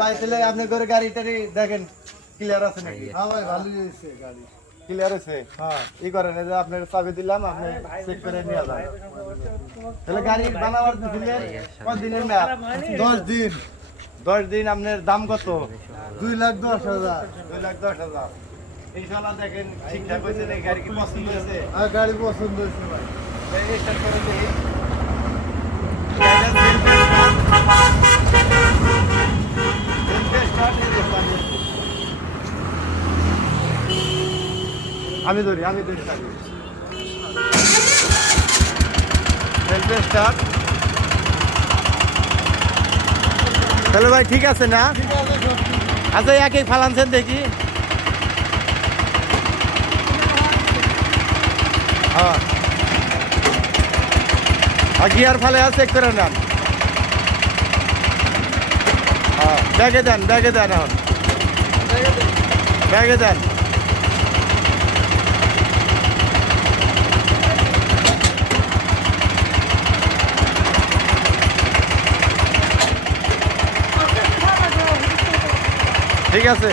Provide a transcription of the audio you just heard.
ভাই তাহলে আপনি করে গাড়িটারি দেখেন ক্লিয়ার আছে নাকি? হ্যাঁ ভাই ভালোই হয়েছে গাড়ি ক্লিয়ার আছে। হ্যাঁ ই করেন এই যে আপনার চাবি দিলাম আপনি চেক করে নিয়ে যান। তাহলে গাড়ি বানাবার দিলেন কত দিনের মেয়াদ? 10 দিন। 10 দিন। আপনার দাম কত? 2,10,000। 2,10,000। ইনশাআল্লাহ দেখেন ঠিকঠাক হয়েছে এই গাড়ি কি পছন্দ হয়েছে? হ্যাঁ গাড়ি পছন্দ হয়েছে ভাই। এই স্টার্ট করে দিই। আমি ধরি তাহলে ভাই ঠিক আছে না? আচ্ছা এক এক ফালানছেন দেখি। হ্যাঁ গিয়ার ফালে আছে চেক করে নেন। হ্যাঁ ব্যাগে দেন এখন ব্যাগে দেন। ঠিক আছে।